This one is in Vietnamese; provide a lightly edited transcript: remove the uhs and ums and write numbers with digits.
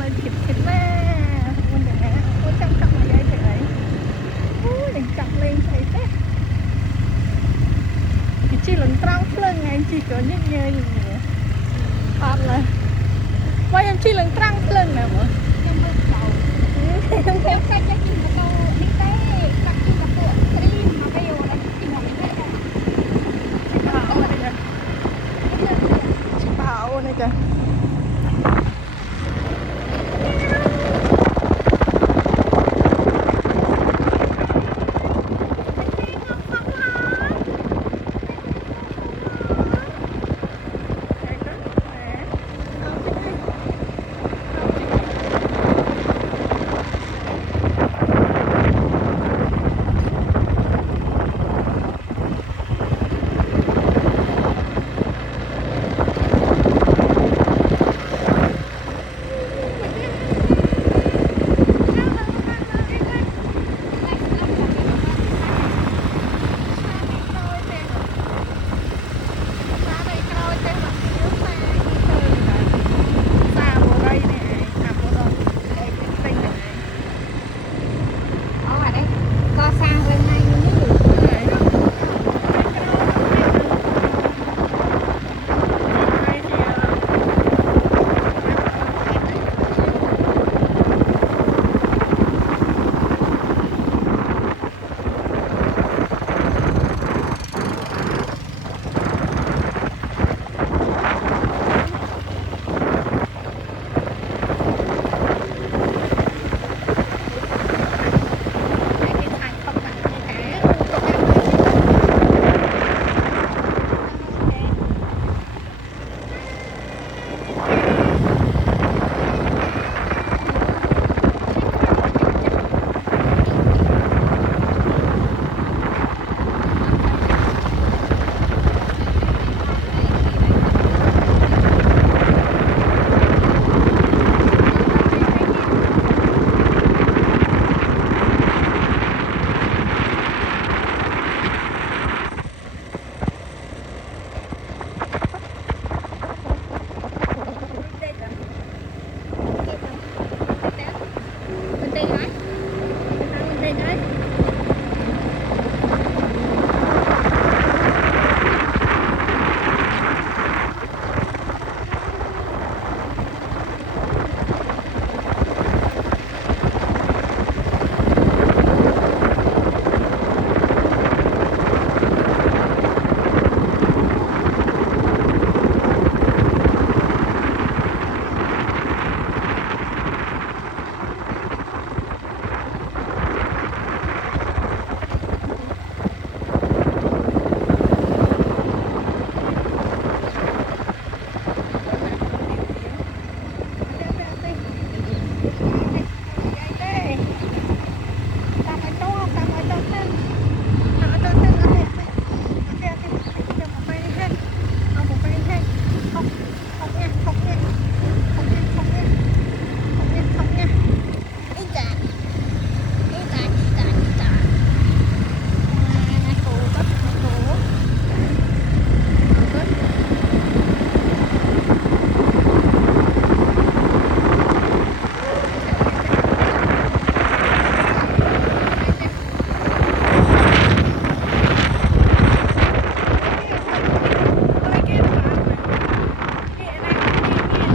lên thịt thịt ma mình đừng ngã có chăm chăm mà dây thịt ấy đừng chăm lên thấy thế chỉ lần trăng phơn ngày chỉ có nhích nhơ như vậy thật là quay em chỉ lần trăng phơn nè mà em cách cho chị một câu đi tới cách chị một câu stream mà bây giờ là chị một cái chị bảo này kìa